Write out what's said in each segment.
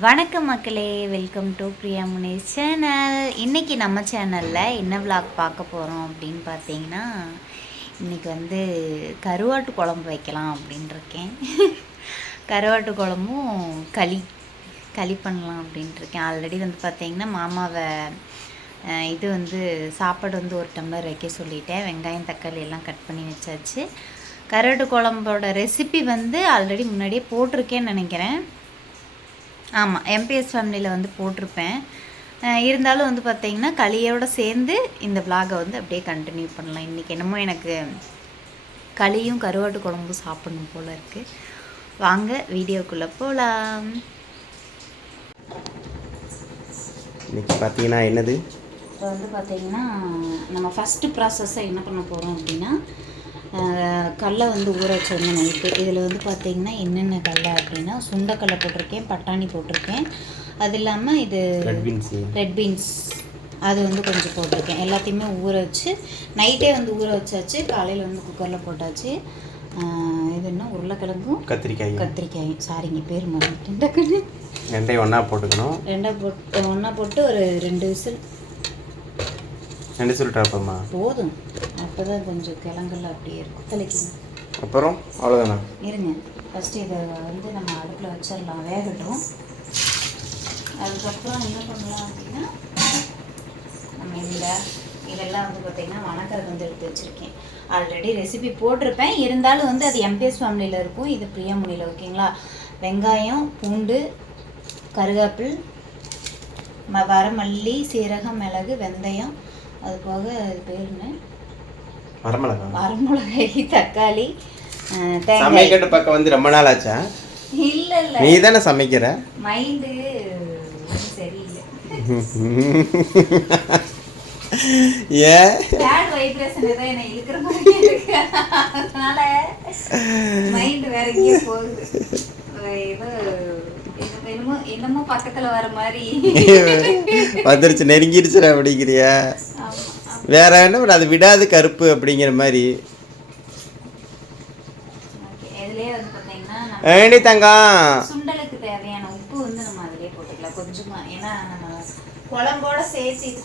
வணக்கம் மக்களே, welcome to Priya Munesh channel. இன்றைக்கி நம்ம சேனலில் என்ன விளாக் பார்க்க போகிறோம் அப்படின்னு பார்த்தீங்கன்னா, இன்றைக்கி வந்து கருவாட்டு குழம்பு வைக்கலாம் அப்படின்ட்டுருக்கேன். கருவாட்டு குழம்பும் களி பண்ணலாம் அப்படின்ட்டுருக்கேன். ஆல்ரெடி வந்து பார்த்திங்கன்னா மாமாவை இது வந்து சாப்பாடு வந்து ஒரு டம்ளர் வைக்க சொல்லிட்டேன். வெங்காயம் தக்காளி எல்லாம் கட் பண்ணி வச்சாச்சு. கருவாட்டு குழம்போட ரெசிபி வந்து ஆல்ரெடி முன்னாடியே போட்டிருக்கேன்னு நினைக்கிறேன். ஆமாம், எம்பிஎஸ் ஃபேமிலியில் வந்து போட்டிருப்பேன். இருந்தாலும் வந்து பார்த்திங்கன்னா களியோடு சேர்ந்து இந்த விலாகை வந்து அப்படியே கண்டினியூ பண்ணலாம். இன்றைக்கி என்னமோ எனக்கு களியும் கருவாட்டு குழம்பும் சாப்பிடணும் போல் இருக்குது. வாங்க வீடியோக்குள்ளே போகலாம். இன்றைக்கி பார்த்தீங்கன்னா என்னது, இப்போ வந்து பார்த்திங்கன்னா நம்ம ஃபஸ்ட்டு ப்ராசஸ்ஸை என்ன பண்ண போகிறோம் அப்படின்னா, கடலை வந்து ஊற வச்சிருந்தேன் நைட்டு. இதில் வந்து பார்த்திங்கன்னா என்னென்ன கடலை அப்படின்னா, சுண்டைக்கடலை போட்டிருக்கேன், பட்டாணி போட்டிருக்கேன், அது இல்லாமல் இது ரெட் பீன்ஸ் அது வந்து கொஞ்சம் போட்டிருக்கேன். எல்லாத்தையுமே ஊற வச்சு நைட்டே வந்து ஊற வச்சாச்சு. காலையில் வந்து குக்கரில் போட்டாச்சு. இது என்ன உருளைக்கிழங்கும் கத்திரிக்காயும் சாரிங்க பேர் மறந்துட்டேன். ரெண்டையும் ஒன்றா போட்டுக்கணும். ஒன்றா போட்டு ஒரு 2 விசில் சொல்லிட்டாப்பம்மா போதும். அப்போ தான் கொஞ்சம் கிழங்குல அப்படியே இருக்கும் தலைக்கணும். அப்புறம் அவ்வளோதானா? இருங்க, ஃபஸ்ட்டு இதை வந்து நம்ம அடுப்பில் வச்சிடலாம், வேகட்டும். அதுக்கப்புறம் என்ன பண்ணலாம் அப்படின்னா, நம்ம இதெல்லாம் வந்து பார்த்திங்கன்னா வணக்கறது வந்து எடுத்து வச்சுருக்கேன். ஆல்ரெடி ரெசிபி போட்டிருப்பேன், இருந்தாலும் வந்து அது எம்பிஎஸ் ஃபேமிலியில் இருக்கும், இது பிரியாமுனியில். ஓகேங்களா? வெங்காயம், பூண்டு, கருவேப்பில், வரமல்லி, சீரகம், மிளகு, வெந்தயம், அது போக இது பேர் என்ன, வரமிளகாய், தக்காளி, சமைக்கிற பக்கம் வந்து ரொம்ப நாள் ஆச்சா? இல்லை இல்லை, நீ தானே சமைக்கிற. மைண்டு சரியில்லை. ஏன் பேட் வைப்ரேஷன் ஏதோ என்ன இழுக்கிற மாதிரி இருக்கு, அதனால மைண்டு வேற எங்கேயோ போகுது. ஏதோ என்னமோ பக்கத்துல வர மாதிரி வந்துருச்சு, நெருங்கிருச்சு அப்படிங்கிறியா? வேற என்ன, அது விடாது கருப்பு அப்படிங்கிற மாதிரி. ஏண்டி தங்கம், சுண்டலுக்கு தேவையான உப்பு வந்து நம்ம அதிலே போட்டுக்கலாம் கொஞ்சமா. ஏன்னா நம்ம குழம்போட சேர்த்து இது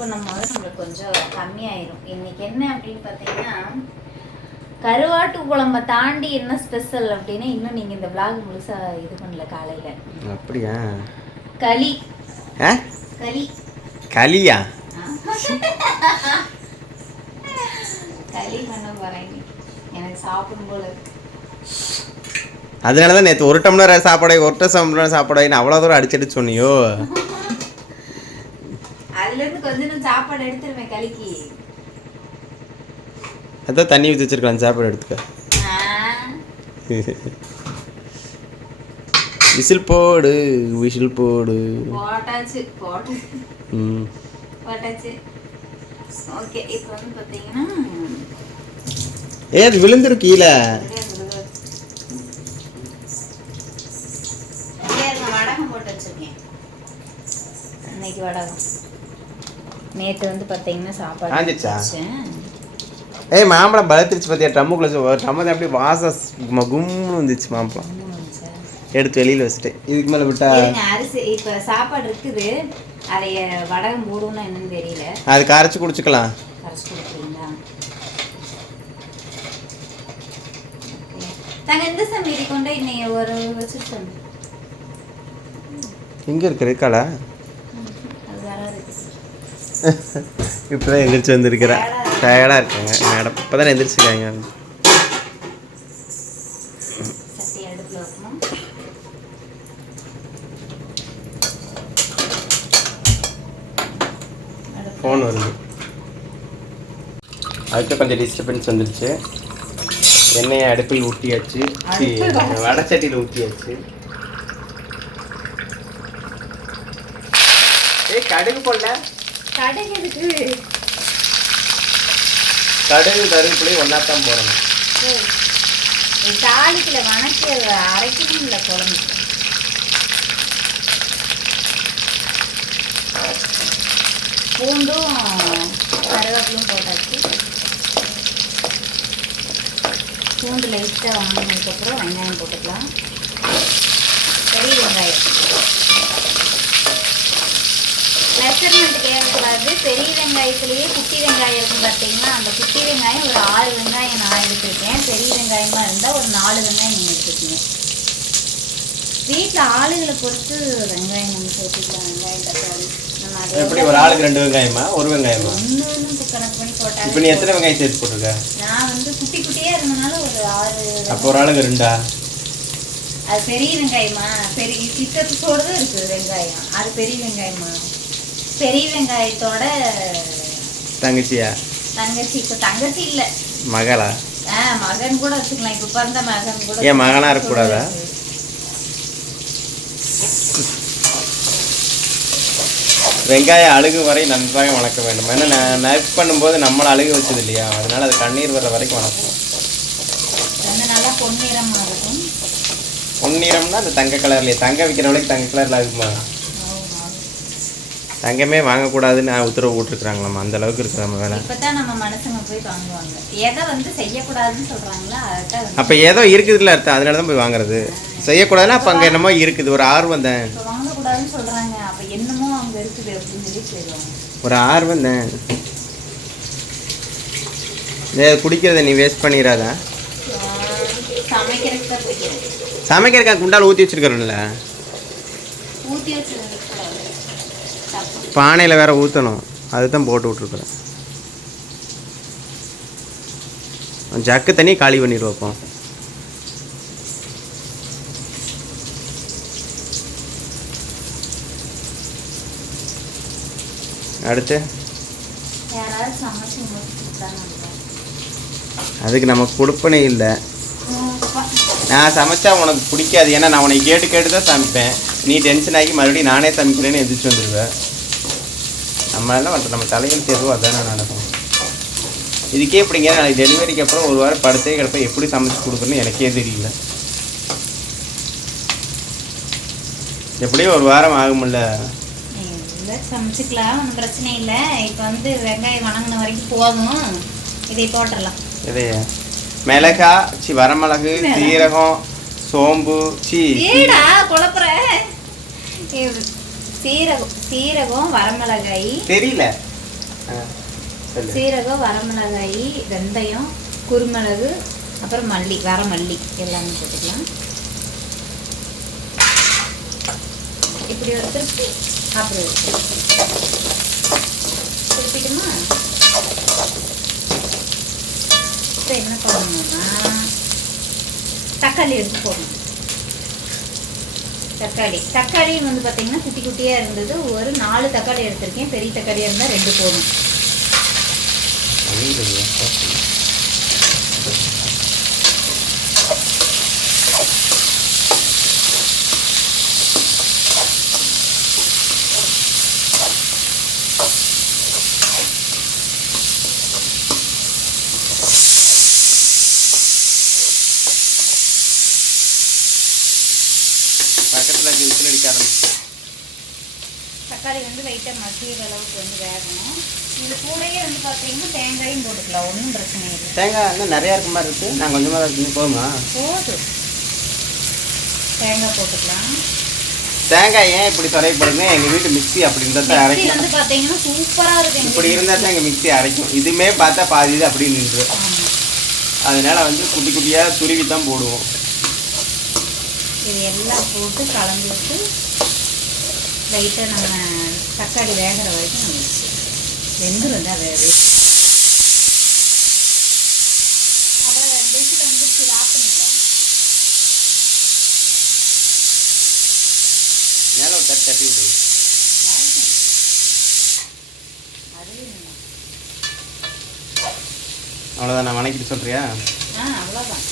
பண்ணும்போது நம்மளுக்கு கொஞ்சம் கம்மியாயிரும். இன்னைக்கு என்ன அப்படின்னு பார்த்தீங்கன்னா, கருவாட்டு குழம்பை தாண்டி என்ன ஸ்பெஷல் அப்படின்னா, இன்னும் நீங்கள் இந்த விளாக் முழுசா இது பண்ணல. காலையில் அப்படியா களியா களி பண்ண போகிறேன். எனக்கு சாப்பிடும் போல இருக்கு. அதனால தான் நேற்று ஒரு டம்ளர் சாப்பாடு அவ்வளோ தூரம் அடிச்சடிச்சு சொன்னியோ. அதுலேருந்து கொஞ்சம் சாப்பாடு எடுத்துருவேன் களிக்கு. அதான் தண்ணி ஊற்றி வச்சிருக்கலாம், சாப்பாடு எடுத்துக்க. விசில் போடு போட்டாச்சு. ஓகே, இப்போ வந்து பார்த்தீங்கன்னா அது விழுந்துரும் கீழே. வடகம் போட்டு வச்சிருக்கேன். இன்னைக்கு வடகம். நேற்று வந்து பார்த்தீங்கன்னா சாப்பாடு மாம்பழம் பலத்திருச்சு பார்த்தியா? ட்ரம்முக்குள்ள அப்படியே வாசம் கும்னு வந்துச்சு. மாம்பழம் எடுத்து வெளியில் வச்சுட்டேன். இதுக்கு மேலே விட்டா அரிசி இப்போ சாப்பாடு இருக்குது, அதை வடகம் போடுவோம்னா என்னன்னு தெரியல. அது கரைச்சி குடிச்சுக்கலாம். கரைச்சி குடிக்கிறீங்களா? நாங்கள் இந்த சமையல் கொண்டு இன்னைக்கு ஒரு வச்சுருக்கோம். எங்கே இருக்கு இருக்காளா? அது வேற இப்போ தான் எந்திரிச்சு வந்துருக்கிறேன். டயர்டாக இருக்காங்க மேடம். இப்போ தான் எந்திரிச்சிருக்காங்க. ஃபோன் வருது, அதுக்கு கொஞ்சம் டிஸ்டர்பன்ஸ் வந்துடுச்சு. எண்ணெயை அடுப்பில் ஊற்றியாச்சு, வடச்சட்டியில் ஊற்றியாச்சு. கடுகு போடல, கடுகு கருவேப்பிலையும் ஒன்றா தான் போடணும். தாளிக்கல வணக்கி அரைக்கணும் இல்லை குழம்பு. பூண்டும் கருவேப்பிலையும் போட்டாச்சு. பூண்டு லைட்டாக வாங்கினதுக்கப்புறம் வெங்காயம் போட்டுக்கலாம். பெரிய வெங்காயம் மெஷர்மெண்ட் கேட்கக்கூடாது. பெரிய வெங்காயத்துலேயே குட்டி வெங்காயம் இருக்கும் பார்த்தீங்கன்னா, அந்த குட்டி வெங்காயம் ஒரு 6 வெங்காயம் நான் எடுத்துருக்கேன். பெரிய வெங்காயமாக இருந்தால் ஒரு 4 வெங்காயம் நீங்கள் எடுத்துக்கீங்க. வீட்டில் ஆளுகளை பொறுத்து வெங்காயம் நம்ம போட்டுக்கலாம். வெங்காயம் தக்காளி நம்ம அதை எப்படி ஒரு ஆளுக்கு 2 வெங்காயமா 1 வெங்காயமா? ஒன்று கணக்கு பண்ணி போட்டால். இப்போ நீ எத்தனை வெங்காயம் சேர்த்து போட்டிருக்க? நான் வந்து குட்டி குட்டியாக இருந்தனால ஒரு 6. அப்போ ஒரு ஆளுக்கு 2ஆ? அது பெரிய வெங்காயமா? பெரிய சித்தத்தோடு இருக்குது வெங்காயம். அது பெரிய வெங்காயமா? பெரிய வெங்காயத்தோட தங்கச்சியா? தங்கச்சி. இப்போ தங்கச்சி இல்லை, மகளா? மகன் கூட வச்சுக்கலாம். இப்போ பிறந்த மகன் கூட. ஏன் மகனா இருக்கக்கூடாதா? வெங்காயம் அழுகு வரை நன்றாக வணக்க வேண்டும். ஏன்னா நர்க் பண்ணும்போது நம்மளை அழுக வச்சது இல்லையா, அதனால அது கண்ணீர் வர்ற வரைக்கும் வணக்கணும். வந்து நல்லா பொன்னிறமா இருக்கும். பொன்னிறம்னா அந்த தங்க கலர்லையே, தங்க விற்கிற வரைக்கும் தங்க கலரில் ஆகுமா? தங்கமே வாங்கக்கூடாதுன்னு உத்தரவு போட்டுருக்குறாங்களாம். அந்த அளவுக்கு இருக்குது நம்ம வேலை. இப்போ தான் நம்ம மனுஷங்க போய் வாங்குவாங்க. எதை வந்து செய்யக்கூடாதுன்னு சொல்கிறாங்களோ அதை. அப்போ ஏதோ இருக்குதுல்ல அர்த்தம், அதனால தான் போய் வாங்குறது. செய்யக்கூடாதுன்னா அப்போ அங்கே என்னமோ இருக்குது, ஒரு ஆர்வம் தான். இப்போ வாங்கக்கூடாதுன்னு சொல்கிறாங்க, அப்போ என்னமோ அங்கே இருக்குது அப்படின்னு சொல்லி செய்வாங்க. ஒரு ஆர்வம் தான். குடிக்கிறத நீ வேஸ்ட் பண்ணிடாத. சமைக்கிறதுக்கு தான் பிடிக்கும். சமைக்கிறக்கா குண்டால் ஊற்றி வச்சுருக்கிறோம்ல, ஊற்றி வச்சு பானையில் வேற ஊற்றணும், அதுதான் போட்டு விட்ருக்குறேன். ஜக்கு தண்ணி காலி பண்ணிட்டு வைப்போம். அடுத்து யாராவது சமைச்சு முடிச்சுட்டாங்க. அதுக்கு நமக்கு கொடுப்பனே இல்லை. நான் சமைச்சா உனக்கு பிடிக்காது, ஏன்னா நான் உனக்கு கேட்டு கேட்டு தான் சமைப்பேன். நீ டென்ஷன் ஆகி மறுபடியும் நானே சமைக்கிறேன்னு எதிர்த்து வந்துடுவேன். நம்ம என்ன பண்ணுறோம், நம்ம தலையில் தேர்வு அதானே நடக்கும். இதுக்கே இப்படிங்க நாளைக்கு டெலிவரிக்கு அப்புறம் ஒரு வாரம் படுத்தே கிடப்ப எப்படி சமைச்சு கொடுக்குறேன்னு எனக்கே தெரியல. எப்படியும் ஒரு வாரம் ஆகும்ல. இல்லை சமைச்சிக்கலாம், ஒன்றும் பிரச்சனை இல்லை. இப்போ வந்து வெங்காயம் வணங்கின வரைக்கும் போதும். இதை போட்டுடலாம். இதே மிளகா வரமிளகு சீரகம் சோம்பு ஏடா குழப்புற. சீரகம் வரமிளகாய் தெரியல, சீரகம் வரமிளகாய் வெந்தயம் குருமிளகு அப்புறம் மல்லி வரமல்லி எல்லாமே போட்டுக்கலாம். இப்படி ஒரு திருப்பி அப்படி திருப்பிட்டுமா. இப்போ என்ன பண்ணணும்னா தக்காளி எடுத்து போடணும். தக்காளியும் வந்து பார்த்தீங்கன்னா குட்டி குட்டியாக இருந்தது. ஒரு 4 தக்காளி எடுத்திருக்கேன். பெரிய தக்காளியாக இருந்தால் 2 போதும். பக்கத்தில் விசில் அடிக்க ஆரம்பிச்சு. தக்காளி வந்து லைட்டாக மசிகிற அளவுக்கு வந்து வேகணும். இது கூடயே வந்து பார்த்தீங்கன்னா தேங்காயும் போட்டுக்கலாம், ஒன்றும் பிரச்சனை இல்லை. தேங்காய் இன்னும் நிறையா இருக்க மாதிரி இருக்குது, நான் கொஞ்சமாக தான் இருக்குது. போதுமா? போதும், தேங்காய் போட்டுக்கலாம். தேங்காய் ஏன் இப்படி சொரைப்படுங்க, எங்கள் வீட்டு மிக்ஸி அப்படி இருந்தால் தான் அரைக்கும். வந்து பார்த்தீங்கன்னா சூப்பராக இருக்கும். இப்படி இருந்தால் தான் எங்கள் மிக்ஸி அரைக்கும். இதுவுமே பார்த்தா பாதி இது அப்படி நின்று. அதனால வந்து குட்டி குட்டியாக துருவி தான் போடுவோம். இது எல்லாம் போட்டு கலந்து விட்டு லைட்டாக நம்ம தக்காளி வேகிற வரைக்கும் நம்ம வெந்துடும் தான் வேறு. அப்புறம் 2 விசில் வந்துச்சு, ஆஃப் பண்ணிக்கலாம். மேலே ஒரு தட்டி விடு. அவ்வளோதான், நான் வணக்கிட்டு சொல்கிறியா? அவ்வளோதான்.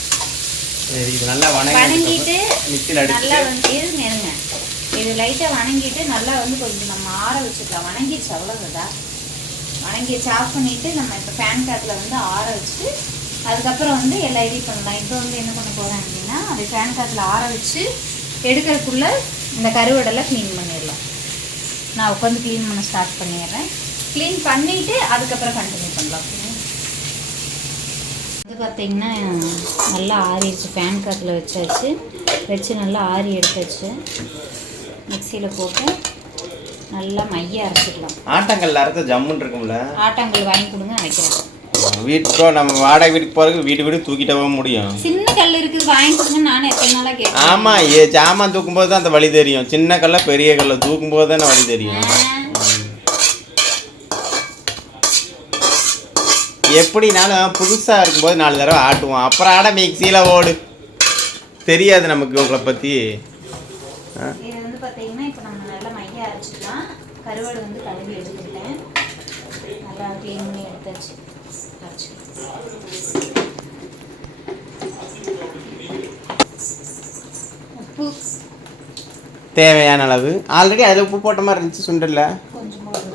சரி, இது நல்லா வணங்கிட்டு மிக்ஸியில் நல்லா வந்து இருங்க. இது லைட்டாக வணங்கிட்டு நல்லா வந்து கொஞ்சம் நம்ம ஆற வச்சுக்கலாம். வணங்கிடுச்சு, அவ்வளோதான்டா. வணங்கிடுச்சு, ஆஃப் பண்ணிவிட்டு நம்ம இப்போ ஃபேன் காத்தில் வந்து ஆற வச்சுட்டு அதுக்கப்புறம் வந்து எல்லாம் இது பண்ணலாம். இப்போ வந்து என்ன பண்ண போகிறேன் அப்படின்னா, அது ஃபேன் காத்தில் ஆற வச்சு எடுக்கிறதுக்குள்ளே இந்த கருவடலை க்ளீன் பண்ணிடலாம். நான் உட்காந்து க்ளீன் பண்ண ஸ்டார்ட் பண்ணிடுறேன். க்ளீன் பண்ணிவிட்டு அதுக்கப்புறம் கண்டினியூ பண்ணலாம். பார்த்திங்கன்னா நல்லா ஆறிடுச்சு. ஃபேன் காற்றுல வச்சு நல்லா ஆறி எடுத்தாச்சு. மிக்சியில் போட்டு நல்லா மைய அரைச்சிக்கலாம். ஆட்டங்கல்ல அரைச்ச ஜம்முன்னு இருக்கும்ல. ஆட்டங்கல் வாங்கி கொடுங்க அரைக்கிறேன். வீட்டுக்கோ நம்ம வாடகை வீட்டுக்கு போகிறதுக்கு வீடு தூக்கிட்டு போக முடியும். சின்ன கல் இருக்குது வாங்கி கொடுங்க. நானும் எத்தனை நாளாக கேட்டேன். ஆமாம், ஜாமான் தூக்கும்போது தான் அந்த வழி தெரியும். சின்ன கல்லை பெரிய கல்லை தூக்கும்போது தானே வழி தெரியும். எப்படினாலும் புதுசாக இருக்கும்போது 4 தடவை ஆட்டுவோம். அப்புறம் ஆட மிக்சியில் ஓடு தெரியாது நமக்கு உங்களை பற்றி. இது வந்து பார்த்தீங்கன்னா இப்போ நம்ம நல்லா மைய அரைச்சிக்கலாம். கருவாடு வந்து கழுவி எடுத்துக்கிட்டேன். நல்லா க்ளீன் பண்ணி எடுத்தாச்சு. உப்பு தேவையான அளவு. ஆல்ரெடி அதில் உப்பு போட்ட மாதிரி இருந்துச்சு சுண்டல்ல. கொஞ்சம் போடுறது.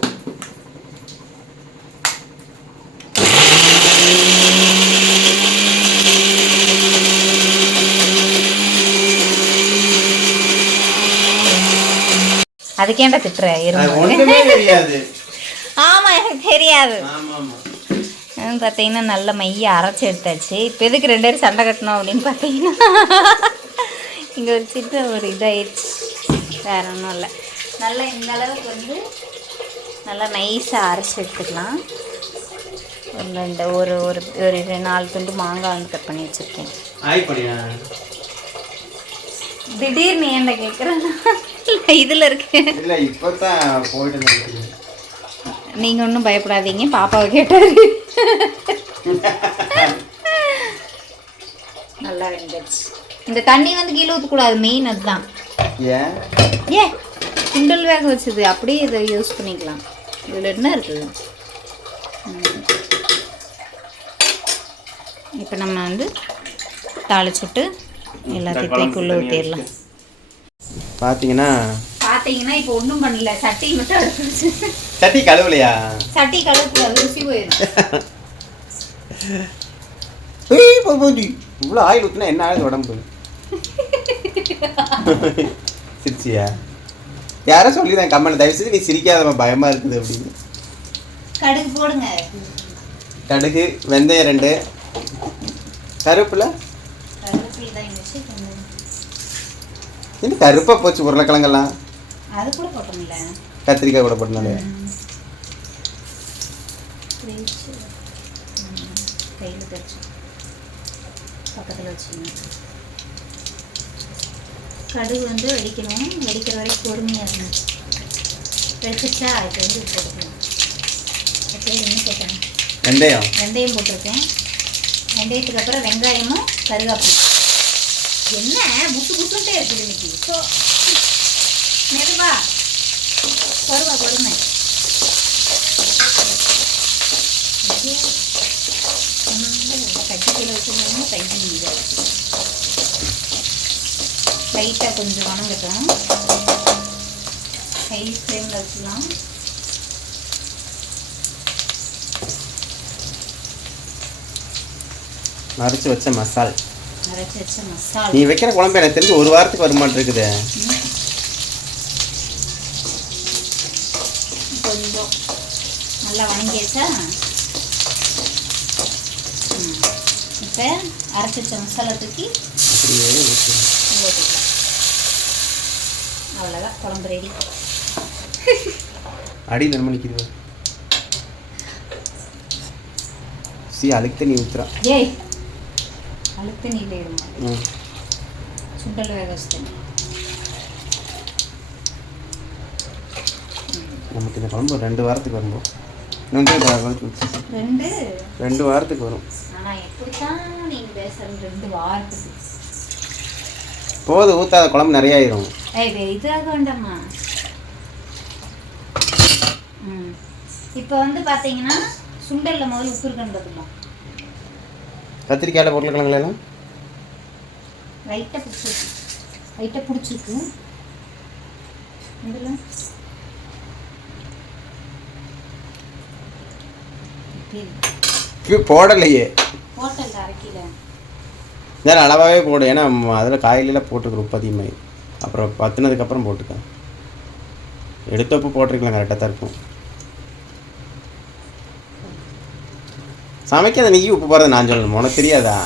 அதுக்கேண்டா திட்டுற? ஒண்ணுமே தெரியாது. ஆமா, எனக்கு தெரியாது. ஆமாம், பார்த்தீங்கன்னா நல்ல மைய அரைச்சி எடுத்தாச்சு. இப்போ எதுக்கு 2 பேரும் சண்டை கட்டணும் அப்படின்னு பார்த்தீங்கன்னா இங்கே ஒரு சின்ன ஒரு இதாகிடுச்சு. வேற ஒன்றும் இல்லை. நல்லா இந்த அளவுக்கு வந்து நல்லா நைஸாக அரைச்சி எடுத்துக்கலாம். இந்த ஒரு ஒரு ஒரு 4 துண்டு மாங்காய் வந்து கட் பண்ணி வச்சுருக்கேன். திடீர்னு என்ன கேட்குறேன்னா இதில் இருக்கு. நீங்கள் ஒன்றும் பயப்படாதீங்க, பாப்பாவை கேட்டார். நல்லா வெந்துச்சு. இந்த தண்ணி வந்து கீழே ஊற்றக்கூடாது, மெயின் அதுதான். சுண்டல் வேக வச்சது அப்படியே இதை யூஸ் பண்ணிக்கலாம். இதில் என்ன இருக்குது? இப்போ நம்ம வந்து தாளிச்சுட்டு எல்லாத்தையும் தூக்குள்ளே ஊற்றிடலாம். பார்த்தீங்கன்னா இப்போ ஒன்றும் பண்ணல. சட்டி மட்டும் எடுத்துச்சு. சட்டி கழுவலையா? சட்டி கழுவுல ருசி போயிடும். இவ்வளோ ஆயில் ஊற்றினா என்ன ஆகுது உடம்பு? சிரிச்சியா? யாரோ சொல்லிதான் கம்மன், தயவு செஞ்சு நீ சிரிக்காதமா, பயமா இருக்குது அப்படின்னு. கடுகு போடுங்க. கடுகு, வெந்தயம் 2, கருவேப்பிலை. என்ன கருப்பா போச்சு உருளைக்கிழங்கெல்லாம்? அது கூட போட்டோம்ல. கத்திரிக்காய் கூட போட்டனால கையில் தச்சு பக்கத்தில் வச்சுக்கணும். கடுகு வந்து வெடிக்கணும். வெடிக்கிற வரைக்கும் பொறுமையாக இருக்கணும். வெடிச்சிச்சா இப்போ வந்து போட்டுக்கணும். என்ன போட்டேன்? வெந்தயம் போட்டிருக்கேன். வெந்தயத்துக்கு அப்புறம் வெங்காயமும் கருவேப்பிலை. என்ன புட்டு புட்டுட்டே இருக்குது இன்னைக்கு. ஸோ மெதுவா பொறுமை. கட்டிக்கையில் வச்சுருந்தோம்னா கைக்கு இதாக லைட்டாக கொஞ்சம் வணங்கட்டும். ஹை ஃப்ளேமில் வச்சுக்கலாம். அரைச்சி வச்ச மசால். நீ வைக்கிற குழம்பு எனக்கு தெரிஞ்சு 1 வாரத்துக்கு வருமானம் இருக்குது. கொஞ்சம் நல்லா வணங்கியாச்சா? இப்போ அரைச்சி வச்ச மசாலா தூக்கி அவ்வளோதான், குழம்பு ரெடி. அடி நன்மணிக்குது. அழுக்கு தண்ணி ஊற்றுறான். ஏய், அழுக்கு தண்ணியில் இருமா. சுண்டல் வேக வச்சுட்டேன். நமக்கு இந்த குழம்பு 2 வாரத்துக்கு வரும்போது 2 வாரத்துக்கு வரும். ஆனால் எப்படித்தான் நீங்கள் பேசுகிறது 2 வாரத்துக்கு? போது ஊற்றாத குழம்பு நிறைய ஆயிரும். இதாக வேண்டாமா? இப்போ வந்து பார்த்தீங்கன்னா சுண்டலில் முதல்ல உப்பு இருக்குன்னு பார்த்துக்கலாம். கத்திரிக்காயில் உருளைக்கிழங்குலாம் லைட்டாக பிடிச்சிருக்கு. இதில் போடலையே. போட்டல் அரைக்கல. வேறு அளவாகவே போடு. ஏன்னா அதில் காயிலெலாம் போட்டுக்கிறோம் உப்பு அதிகமாக. அப்புறம் பத்துனதுக்கப்புறம் போட்டுக்க. எடுத்த உப்பு போட்டிருக்கலாம், கரெக்டாக தான் இருக்கும். சமைக்காத நீ உப்பு போகிறது நான் சொல்லணும், உனக்கு தெரியாதா?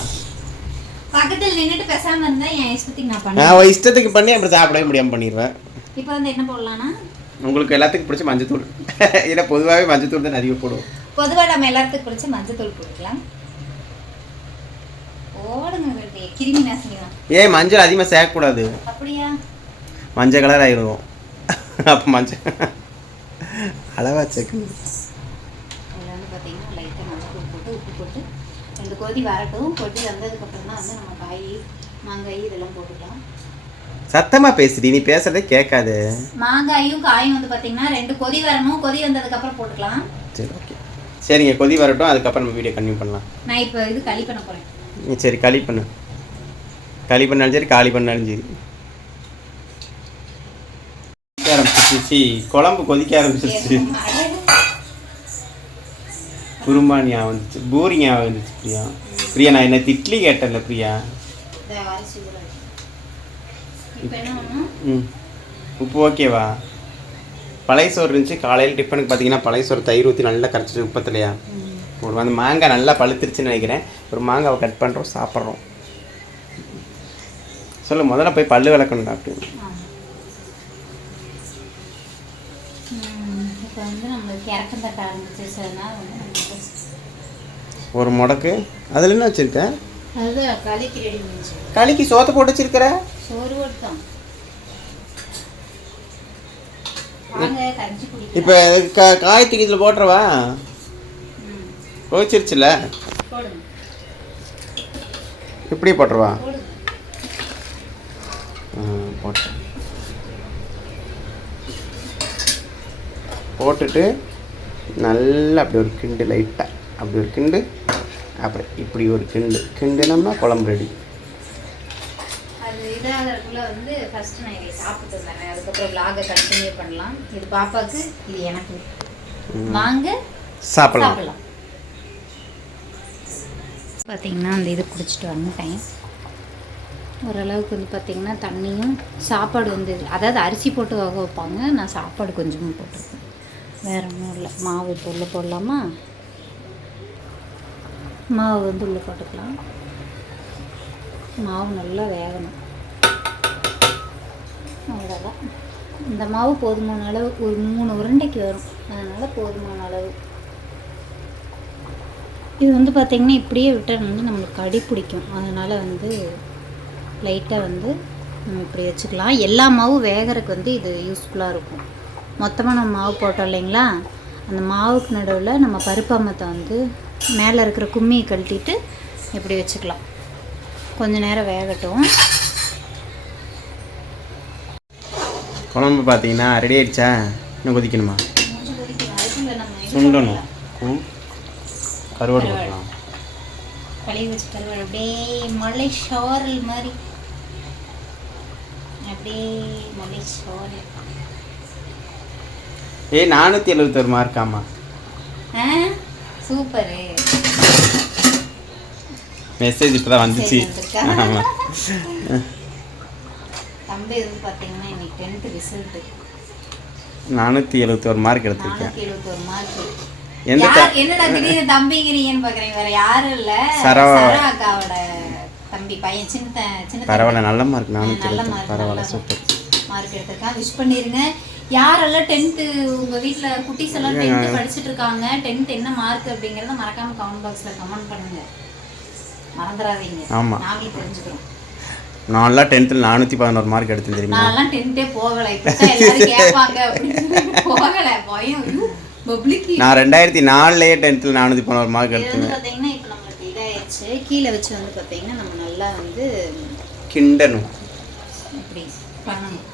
பக்கத்தில் நின்றுட்டு பேசாமல் இருந்தால் என் இஷ்டத்துக்கு நான் நான் பண்ணேன். அவள் இஷ்டத்துக்கு பண்ணி அப்படி சாப்பிடவே முடியாமல் பண்ணிடுவேன். இப்போ வந்து என்ன போடலான்னா, உங்களுக்கு எல்லாத்துக்கும் பிடிச்ச மஞ்சத்தூள். ஏன்னா பொதுவாகவே மஞ்சத்தூள் தான் அதிகம் போடுவோம். பொதுவாக நம்ம எல்லாத்துக்கும் பிடிச்ச மஞ்சத்தூள் போட்டுக்கலாம். ஓடுங்க கிருமி நாசினி தான். ஏன் மஞ்சள் அதிகமாக சேர்க்கக்கூடாது? அப்படியா? மஞ்சள் கலர் ஆயிடுவோம். அப்போ மஞ்சள் அளவாக சேர்க்கணும். அதில் வந்து பார்த்தீங்கன்னா லைட்டாக மஞ்சள் போட்டு உப்பு போட்டு 2 கொதி வரட்டும். கொதி வந்ததுக்கப்புறம் தான் வந்து நம்ம காய் மாங்காய் இதெல்லாம் போட்டுக்கலாம். சத்தமாக பேசுடி, நீ பேசுறதே கேட்காது. மாங்காயும் காயும் வந்து பார்த்தீங்கன்னா 2 கொதி வரணும். கொதி வந்ததுக்கப்புறம் போட்டுக்கலாம். சரி ஓகே, சரிங்க, கொதி வரட்டும், அதுக்கப்புறம் நம்ம வீடியோ கன்டினியூ பண்ணலாம். நான் இப்போ இது களி பண்ண போகிறேன். நீ சரி களி பண்ணு, களி பண்ணாலும் சரி காலி பண்ணாலும் சரி. ஆரம்பிச்சிருச்சு, குழம்பு கொதிக்க ஆரம்பிச்சிருச்சு. குருமா ஞாபகம் வந்துச்சு, பூரி ஞாபகம் வந்துச்சு. பிரியா பிரியா நான் என்ன இட்லி கேட்டேன்ல பிரியா. ம் உப்பு ஓகேவா? பழைய சோறு இருந்துச்சு, காலையில் டிஃபனுக்கு பார்த்தீங்கன்னா பழைய சோறு தயிர் ஊற்றி நல்லா கரைச்சிட்டு உப்பத்துலையா ஒரு அந்த மாங்காய் நல்லா பழுத்துருச்சுன்னு நினைக்கிறேன். ஒரு மாங்காவை கட் பண்ணுறோம், சாப்பிட்றோம். சொல்லு, முதல்ல போய் பல்லு விளக்கணும்டா அப்படின்னு. இப்போ வந்து நம்மளுக்கு இறக்கம் தட்ட ஆரம்பிச்சிருச்சதுனா வந்து நம்மளுக்கு ஒரு முடக்கு அதில் என்ன வச்சுருக்க? அதுதான் களிக்கு ரெடி பண்ணிச்சு. களிக்கு சோத்தை போட்டு வச்சிருக்கிற? சோறு போட்டுதான் வாங்க கஞ்சி குடிக்கலாம். இப்போ காய் தூக்கி இதில் போட்டுறவா? போச்சிருச்சுல, போடுங்க. இப்படி போட்டுருவா? போடுங்க. போட்டேன். போட்டுட்டு நல்லா அப்படி ஒரு கிண்டு, லைட்டாக அப்படி ஒரு கிண்டு, அப்புறம் இப்படி ஒரு கிண்டுனோம்னா குழம்பு ரெடி. அது இதாகிறதுக்குள்ள வந்து ஃபஸ்ட்டு நான் இதை சாப்பிட்டு வந்தேன். அதுக்கப்புறம் விலாகை கண்டினியூ பண்ணலாம். இது பாப்பாவுக்கு, இது எனக்கு. வாங்க சாப்பிடலாம். பார்த்தீங்கன்னா அந்த இது குடிச்சிட்டு வந்துட்டேன். ஓரளவுக்கு வந்து பார்த்திங்கன்னா தண்ணியும் சாப்பாடு வந்து, அதாவது அரிசி போட்டு வேக வைப்பாங்க, நான் சாப்பாடு கொஞ்சமாக போட்டிருக்கேன். வேறு ஒன்றும் இல்லை. மாவு இப்போ உள்ளே போடலாமா? மாவு வந்து உள்ளே போட்டுக்கலாம். மாவு நல்லா வேகணும், அவ்வளோதான். இந்த மாவு போதுமான அளவு, ஒரு 3 உருண்டைக்கு வரும், அதனால் போதுமான அளவு. இது வந்து பார்த்திங்கன்னா இப்படியே விட்டால் வந்து நம்மளுக்கு கடி பிடிக்கும். அதனால் வந்து லைட்டாக வந்து நம்ம இப்படி வச்சுக்கலாம். எல்லா மாவும் வேகிறதுக்கு வந்து இது யூஸ்ஃபுல்லாக இருக்கும். மொத்தமாக நம்ம மாவு போட்டோம் இல்லைங்களா, அந்த மாவுக்கு நடுவில் நம்ம பருப்பாமத்தை வந்து மேலே இருக்கிற கும்மியை கழட்டிட்டு இப்படி வச்சுக்கலாம். கொஞ்சம் நேரம் வேகட்டும். குழம்பு பார்த்தீங்கன்னா ரெடி ஆயிடுச்சா? இன்னும் கொதிக்கணுமா? சுண்டணும். கருவாடு போடலாம். கழுவி வச்சு கருவாடு அப்படியே மலை ஷாரல் மாதிரி, அப்படியே மலை ஷாரல். 471 மார்க்காமா? சூப்பரு. மெசேஜ் இப்போ தான் வந்துச்சு. ஆமாம், தம்பி வந்து பார்த்தீங்கன்னா இன்னைக்கு 10th ரிசல்ட்டு 471 மார்க் எடுத்திருக்கேன். 471 மார்க். என்னடா திடீர்னு தம்பிங்கிறீங்கன்னு பார்க்குறேன். வேற யாரும் இல்லை, சரா அக்காவோட தம்பி பையன். சின்ன பரவாயில்ல, நல்ல மார்க். நல்ல 471 மார்க், பரவாயில்ல, சூப்பர் மார்க் எடுத்திருக்கான். விஷ் பண்ணிருங்க. யாரெல்லாம் 10th உங்கள் வீட்டில் குட்டீஸ் எல்லாம் 10th படிச்சுட்டு இருக்காங்க, 10th என்ன மார்க் அப்படிங்கிறத மறக்காமல் கமெண்ட் பாக்ஸில் கமெண்ட் பண்ணுங்க, மறந்துடாதீங்க. ஆமாம், நானே தெரிஞ்சுக்கிறோம். நான்லாம் 10th 411 மார்க் எடுத்தேன் தெரியுமா? நான்லாம் 10th போகலை. இப்போ எல்லாரும் கேட்பாங்க அப்படின்னு போகலை, பயம் பப்ளிக். நான் 2004லயே 10th 411 மார்க் எடுத்தேன். பார்த்தீங்கன்னா இப்போ நம்மளுக்கு இதாகிடுச்சு. கீழே வச்சு வந்து பார்த்தீங்கன்னா நம்ம நல்லா வந்து கிண்டணும், இப்படி பண்ணணும்.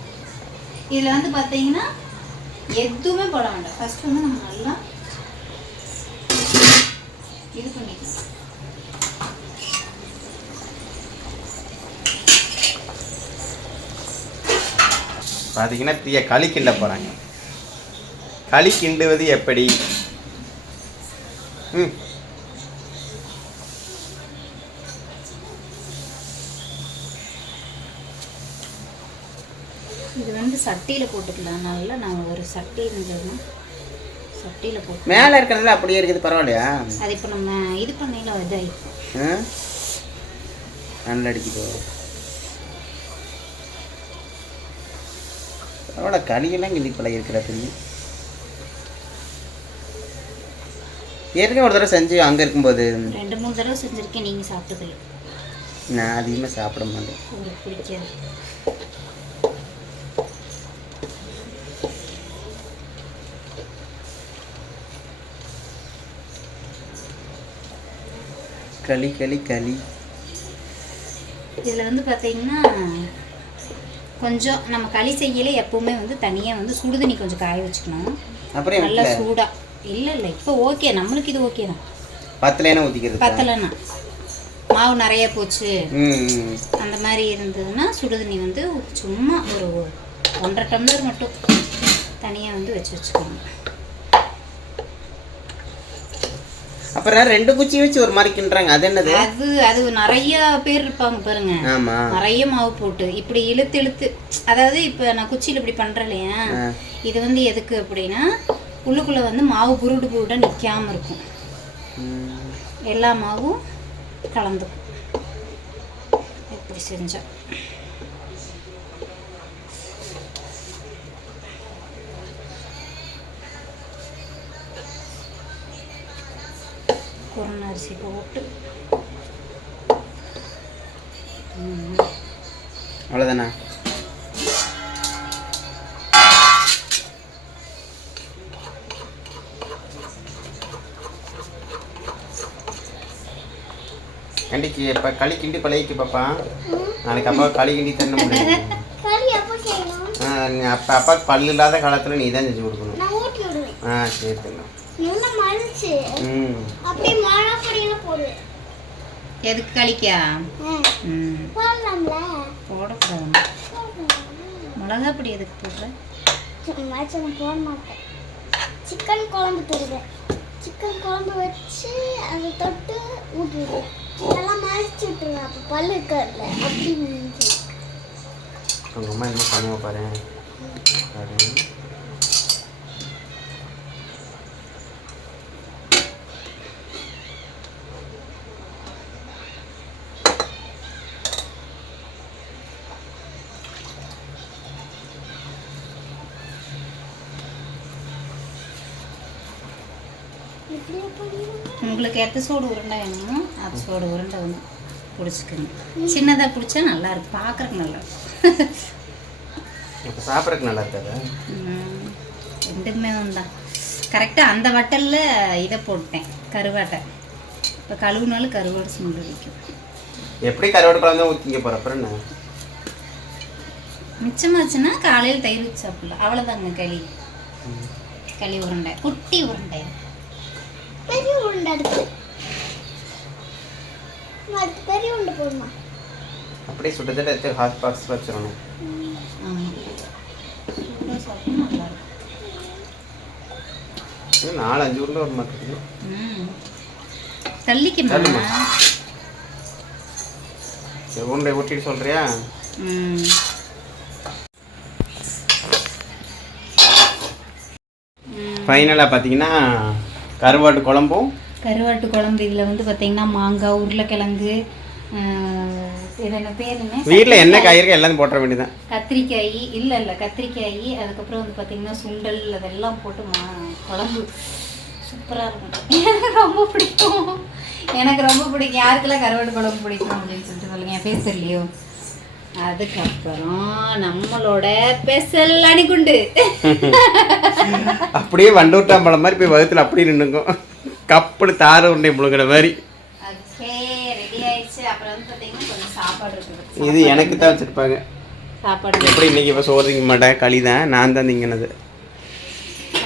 இதில் வந்து பார்த்தீங்கன்னா எதுவுமே போட வேண்டாம். ஃபர்ஸ்ட் வந்து நம்ம நல்லா இது பண்ணிக்கலாம். பார்த்தீங்கன்னா பிரியா களி கிண்ட போகிறாங்க. களி கிண்டுவது எப்படி? இது வந்து சட்டியில் போட்டுக்கலாம். நல்லா நான் ஒரு சட்டி இருந்ததுன்னா சட்டியில் போட்டு மேலே இருக்கிறதுல அப்படியே இருக்குது, பரவாயில்லையா? அது இப்போ நம்ம இது பண்ணையில் இதாகிடும். நல்லா அடிக்குது. பரவாயில்ல, களியெல்லாம் கிண்டி பழகி இருக்கிற தெரியும். ஏற்கனவே ஒரு தடவை செஞ்சு அங்கே இருக்கும்போது 2-3 தடவை செஞ்சுருக்கேன். நீங்கள் சாப்பிட்டதில்ல. நான் அதிகமாக சாப்பிட மாட்டேன், உங்களுக்கு பிடிக்காது. களி களி களி. இதில் வந்து பார்த்தீங்கன்னா கொஞ்சம் நம்ம களி செய்யல எப்பவுமே வந்து தனியாக வந்து சுடுதண்ணி கொஞ்சம் காய வச்சுக்கணும். அப்புறம் நல்லா சூடாக. இல்லை இப்போ ஓகே, நம்மளுக்கு இது ஓகே தான். பத்தலைன்னா ஊற்றிக்கிறது. பத்தலைன்னா மாவு நிறைய போச்சு அந்த மாதிரி இருந்ததுன்னா சுடுதண்ணி வந்து சும்மா ஒரு 1.5 டம்ளர் மட்டும் தனியாக வந்து வச்சுக்கணும். அப்புறம் 2 குச்சி வச்சு ஒரு மாதிரி கிண்டுறாங்க, அது என்னது? அது நிறைய பேர் இருப்பாங்க பாருங்க. ஆமா, நிறைய மாவு போட்டு இப்படி இழுத்து அதாவது இப்போ நான் குச்சியில் இப்படி பண்ணுறேன் இல்லையா, இது வந்து எதுக்கு அப்படின்னா உள்ளுக்குள்ளே வந்து மாவு புருடாக நிற்காம இருக்கும், எல்லா மாவும் கலந்துக்கும் இப்படி செஞ்சா. குருண அரிசி போட்டு அவ்வளோதானா? கண்டிக்கு இப்போ களி கிண்டி பழகிக்கு பாப்பா. நாளைக்கு அப்பா களி கிண்டி தண்ண முடியும். அப்போ அப்பாவுக்கு பல்லு இல்லாத காலத்தில் நீ தான் செஞ்சு கொடுக்கணும். சரி தண்ணா. எதுக்கு களிக்கா? போடக்கூடாது. மிளகா பொடி எதுக்கு போடுற? போட மாட்டேன். சிக்கன் குழம்பு தருவேன். சிக்கன் குழம்பு வச்சு அதை தொட்டு ஊற்றிடுவேன். இதெல்லாம் மறைச்சி விட்டுருவேன். அப்போ பல்லு இருக்காதுல அப்படின்னு. உங்கள் அம்மா என்ன பண்ணுவோம் பாரு. உங்களுக்கு எத்த சோடு உருண்டை வேணுமோ அது சோடு உருண்டை வந்து பிடிச்சிக்கணும். சின்னதாக பிடிச்சா நல்லா இருக்கும், பார்க்குறக்கு நல்லா இருக்கும். இப்போ சாப்பிட்றதுக்கு நல்லா இருக்காது. ரெண்டுக்குமே தான் கரெக்டாக. அந்த வட்டலில் இதை போட்டேன், கருவாட்டை. இப்போ கழுவுனாலும் கருவாடு சுண்டு வைக்கும். எப்படி கருவாடு குழம்பு ஊற்றிங்க போகிற அப்புறம் என்ன மிச்சமாச்சுன்னா காலையில் தயிர் வச்சு சாப்பிடலாம். அவ்வளோதாங்க களி உருண்டை. குட்டி உருண்டை. பெரிய உருண்டை இருக்கு. அது பெரிய உருண்டை போடுமா? அப்படியே சுட்டதில் எடுத்து ஹாட் பாக்ஸ் வச்சிடணும். நல்லா இருக்கும். 4-5 உருண்டை ஒரு மாட்டேங்குது. தள்ளிக்குமா? சரி, உருண்டை ஊட்டிட்டு சொல்கிறியா? ஃபைனலாக பார்த்தீங்கன்னா கருவாட்டு குழம்பு. இதில் வந்து பார்த்தீங்கன்னா மாங்காய், உருளைக்கிழங்கு, இதெல்லாம் பேர் என்ன, வீட்டில் என்ன காய்கறி எல்லாம் போட்டுற வேண்டியதான். கத்திரிக்காய், இல்லை கத்திரிக்காய், அதுக்கப்புறம் வந்து பார்த்தீங்கன்னா சுண்டல், அதெல்லாம் போட்டு குழம்பு சூப்பராக இருக்கும். எனக்கு ரொம்ப பிடிக்கும். யாருக்கெல்லாம் கருவாட்டு குழம்பு பிடிக்கும் அப்படின்னு சொல்லிட்டு சொல்லுங்க. என் பேர் இல்லையோ. அதுக்கப்புறம் நம்மளோட ஸ்பெஷல் அணிகுண்டு. அப்படியே வண்டூட்டாம்பழம் மாதிரி போய் வகுத்துல அப்படியே நின்னுக்கும். கப்பல் தார உருண்டை முழுங்கிற மாதிரி. ரெடி ஆயிடுச்சு. அப்புறம் வந்து பார்த்தீங்கன்னா கொஞ்சம் சாப்பாடு இருக்குது. இது எனக்கு தான் வச்சிருப்பாங்க சாப்பாடு. எப்படி இன்னைக்கு இப்போ சோறு திங்க மாட்டேன், களி தான். நான் தான் திங்கினது.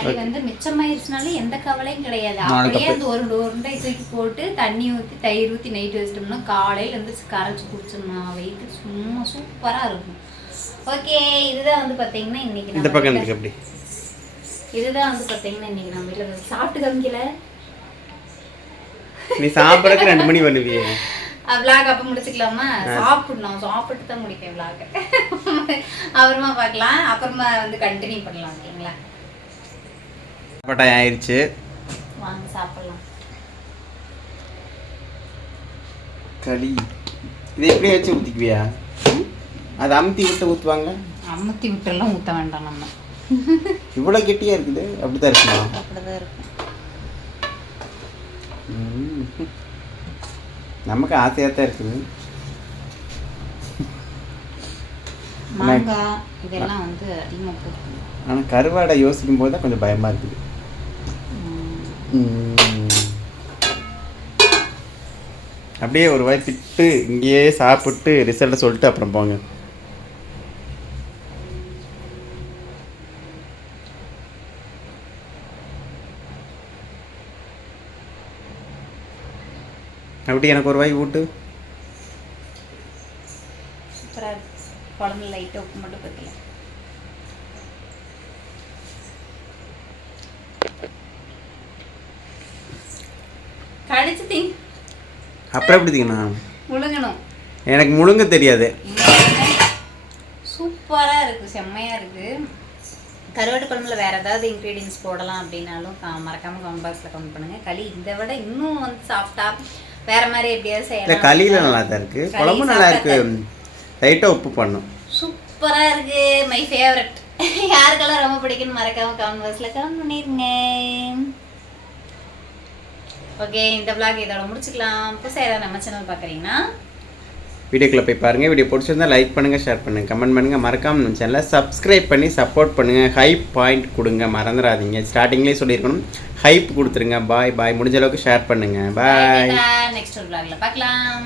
அது வந்து மிச்சமாயிருச்சுனாலும் எந்த கவலையும் கிடையாது. அப்படியே அந்த ஒரு உருண்டை தூக்கி போட்டு தண்ணி ஊற்றி தயிர் ஊற்றி நைட்டு வச்சிட்டோம்னா காலையில் வந்து கரைச்சி குடிச்சோம்னா வெயிட்டு சும்மா சூப்பராக இருக்கும். ஓகே, இதுதான் வந்து பார்த்தீங்கன்னா இன்னைக்கு இந்த பக்கம் இருக்கு. அப்படி இதுதான் வந்து பார்த்தீங்கன்னா இன்னைக்கு நம்ம வீட்டில் சாப்பிட்டு காமிக்கல. நீ சாப்பிட்றதுக்கு 2 மணி பண்ணுவியே. விளாக் அப்போ முடிச்சுக்கலாமா? சாப்பிடணும், சாப்பிட்டு தான் முடிப்பேன் விளாக். அப்புறமா பார்க்கலாம், அப்புறமா வந்து கண்டினியூ பண்ணலாம். ஓகேங்களா? பட்டாயம் ஆயிடுச்சு. வாங்க சாப்பிடலாம். களி இதை எப்படியே வச்சு ஊற்றிக்குவியா? அதை அமுத்தி விட்டு ஊற்றுவாங்க. அமுத்தி விட்டுலாம் ஊற்ற வேண்டாம். நம்ம இவ்வளோ கெட்டியாக இருக்குது. அப்படிதான் இருக்குமா? அப்படிதான் இருக்கும். நமக்கு ஆசையாக தான் இருக்குது. மாங்காய் இதெல்லாம் வந்து அதிகமாக போட்டு. ஆனால் கருவாடை யோசிக்கும் போது தான் கொஞ்சம் பயமாக இருக்குது. அப்படியே ஒரு வாய் பிட்டு இங்கேயே சாப்பிட்டு ரிசல்ட்டை சொல்லிட்டு அப்புறம் போங்க. அப்படி எனக்கு ஒரு வாய் ஊட்டு. சூப்பராக இருக்கு. குழம்பு லைட்டாக உப்பு மட்டும் பற்றல. கடிச்சு திங். அப்புறம் எப்படி தீங்கண்ணா? முழுங்கணும். எனக்கு முழுங்க தெரியாது. சூப்பராக இருக்குது, செம்மையாக இருக்குது. கருவாட்டு குழம்புல வேறு ஏதாவது இன்க்ரீடியன்ஸ் போடலாம் அப்படின்னாலும் மறக்காமல் கமெண்ட் பாக்ஸில் கமெண்ட் பண்ணுங்கள். களி இதை விட இன்னும் வந்து சாஃப்டாக வேறு மாதிரி எப்படியாவது இல்லை, செய்யலாம். களியில் நல்லா தான் இருக்குது, குழம்பு நல்லா இருக்குது. லைட்டாக உப்பு பண்ணும். சூப்பராக இருக்குது. My favourite. யாருக்கெல்லாம் ரொம்ப பிடிக்குன்னு மறக்காமல் கமெண்ட் பாக்ஸில் கமெண்ட் பண்ணிடுங்க. ஓகே, இந்த vlog இதோட முடிச்சுக்கலாம். புதுசாக ஏதாவது நம்ம சேனல் பார்க்குறீங்கன்னா வீடியோக்குள்ளே போய் பாருங்கள். வீடியோ பிடிச்சிருந்தா லைக் பண்ணுங்கள், ஷேர் பண்ணுங்கள், கமெண்ட் பண்ணுங்கள். மறக்காமல் நம்ம சேனலை சப்ஸ்கிரைப் பண்ணி சப்போர்ட் பண்ணுங்கள். ஹைப் பாயிண்ட் கொடுங்க, மறந்துடாதீங்க. ஸ்டார்டிங்லேயே சொல்லியிருக்கணும், ஹைப் கொடுத்துருங்க. பாய் பாய். முடிஞ்ச அளவுக்கு ஷேர் பண்ணுங்கள். பாய். நெக்ஸ்ட் ஒரு vlogல பார்க்கலாம்.